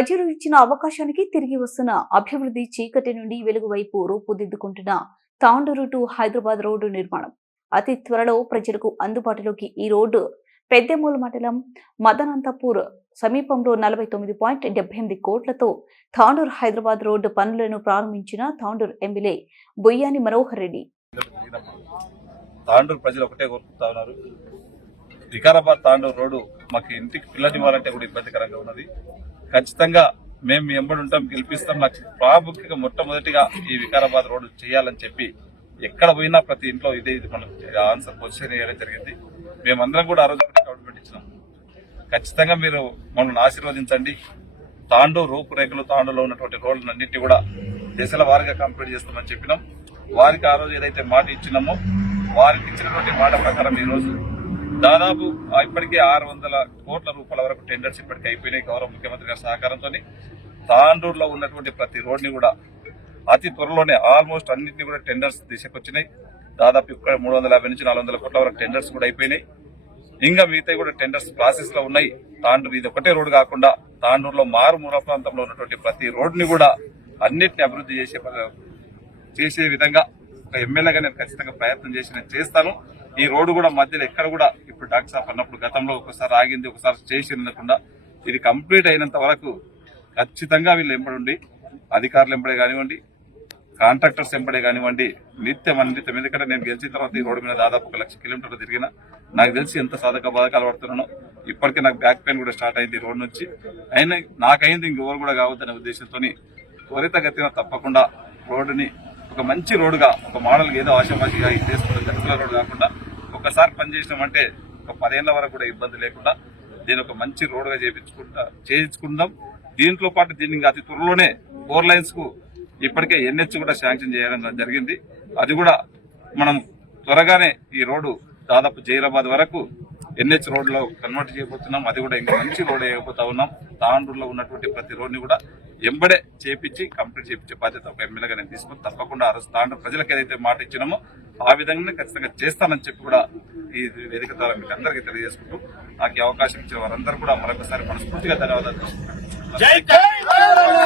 ప్రజలు ఇచ్చిన అవకాశానికి తిరిగి వస్తున్న అభివృద్ధి చీకటి నుండి వెలుగు వైపు రూపుదిద్దుకుంటున్న తాండూరు టు హైదరాబాద్ రోడ్డు నిర్మాణం అతి త్వరలో ప్రజలకు అందుబాటులోకి ఈ రోడ్డు పెద్దెమూల మండలం మదనంతపూర్ సమీపంలో 49.78 కోట్లతో తాండూరు హైదరాబాద్ రోడ్డు పనులను ప్రారంభించిన తాండూరు ఎమ్మెల్యే బొయ్యాని మనోహర్ రెడ్డి. తాండూరు ప్రజలు ఒకటే కోరుకుంటా ఉన్నారు. వికారాబాద్ తాండూరు రోడ్డు మాకు ఇంటికి పిల్లనివ్వాలంటే కూడా ఇబ్బందికరంగా ఉన్నది. ఖచ్చితంగా మేము మీ ఎంబడి ఉంటాం, గెలిపిస్తాం. నాకు ప్రాముఖ్యంగా మొట్టమొదటిగా ఈ వికారాబాద్ రోడ్డు చేయాలని చెప్పి ఎక్కడ పోయినా ప్రతి ఇంట్లో ఇది మనం ఆన్సర్ క్వశ్చన్ చేయడం జరిగింది. మేమందరం కూడా ఆ రోజు గవర్నమెంట్ ఇచ్చినాం. ఖచ్చితంగా మీరు మమ్మల్ని ఆశీర్వదించండి. తాండూరు రూపురేఖలు, తాండూరులో ఉన్నటువంటి రోడ్లన్నింటినీ కూడా దశల వారీగా కంప్లీట్ చేస్తామని చెప్పినాం. వారికి ఆ రోజు ఏదైతే మాట ఇచ్చినామో వారికి ఇచ్చినటువంటి మాట ప్రకారం ఈ రోజు దాదాపు ఇప్పటికే 600 కోట్ల రూపాయల వరకు టెండర్స్ ఇప్పటికే అయిపోయినాయి. గౌరవ ముఖ్యమంత్రి గారి సహకారంతో తాండూరులో ఉన్నటువంటి ప్రతి రోడ్ని కూడా అతి త్వరలోనే ఆల్మోస్ట్ అన్నింటినీ కూడా టెండర్స్ దిశకొచ్చినాయి. దాదాపు ఇక్కడ 350 నుంచి 400 కోట్ల వరకు టెండర్స్ కూడా అయిపోయినాయి. ఇంకా మిగతా కూడా టెండర్స్ ప్రాసెస్ లో ఉన్నాయి. తాండూరు ఇది ఒకటే రోడ్డు కాకుండా తాండూరులో మారుమూల ప్రాంతంలో ఉన్నటువంటి ప్రతి రోడ్ని కూడా అన్నిటిని అభివృద్ధి చేసే విధంగా ఒక ఎమ్మెల్యేగా నేను ఖచ్చితంగా ప్రయత్నం చేస్తాను. ఈ రోడ్డు కూడా మధ్యలో ఎక్కడ కూడా ఇప్పుడు డాక్టర్ సాబ్ అన్నప్పుడు గతంలో ఒకసారి ఆగింది, ఒకసారి చేసినకుండా ఇది కంప్లీట్ అయినంత వరకు ఖచ్చితంగా వీళ్ళు ఎంబడి అధికారులు ఎంబడే కానివ్వండి, కాంట్రాక్టర్స్ ఎంబడే కానివ్వండి, నిత్యం. ఎందుకంటే నేను గెలిచిన తర్వాత ఈ రోడ్డు మీద దాదాపు 1 లక్ష కిలోమీటర్లు తిరిగిన. నాకు తెలిసి ఎంత సాధక బాధకాలు పడుతున్నానో. ఇప్పటికే నాకు బ్యాక్ పెయిన్ కూడా స్టార్ట్ అయింది ఈ రోడ్డు నుంచి. అయినా నాకైంది ఇంకెవరు కూడా కావద్దనే ఉద్దేశంతో త్వరితగతిన తప్పకుండా రోడ్డుని ఒక మంచి రోడ్డుగా, ఒక మోడల్ ఏదో ఆశామాషిగా ఇది చేసుకుంటే జరుగుతున్న రోడ్డు కాకుండా ఒకసారి పనిచేసినామంటే ఒక 10 ఏళ్ల వరకు కూడా ఇబ్బంది లేకుండా దీని ఒక మంచి రోడ్డుగా చేయించుకుందాం. దీంట్లో పాటు దీన్ని అతి త్వరలోనే 4 లైన్స్ కు ఇప్పటికే ఎన్హెచ్ కూడా శాంక్షన్ చేయడం జరిగింది. అది కూడా మనం త్వరగానే ఈ రోడ్డు దాదాపు జైరాబాద్ వరకు ఎన్హెచ్ రోడ్ లో కన్వర్ట్ చేయబోతున్నాం. అది కూడా ఇంకా మంచి రోడ్ వేయబోతా ఉన్నాం. తాండూరులో ఉన్నటువంటి ప్రతి రోడ్ని కూడా ఎంబడే చేపించి కంప్లీట్ చేయించే బాధ్యత ఒక ఎమ్మెల్యేగా నేను తీసుకుని తప్పకుండా ఆ రోజు తాండూరు ప్రజలకు ఏదైతే మాట ఇచ్చినామో ఆ విధంగానే ఖచ్చితంగా చేస్తానని చెప్పి కూడా ఈ వేదిక ద్వారా మీకు అందరికీ తెలియజేసుకుంటూ నాకు ఈ అవకాశం ఇచ్చిన వారందరూ కూడా మరొకసారి మనస్ఫూర్తిగా ధన్యవాదాలు.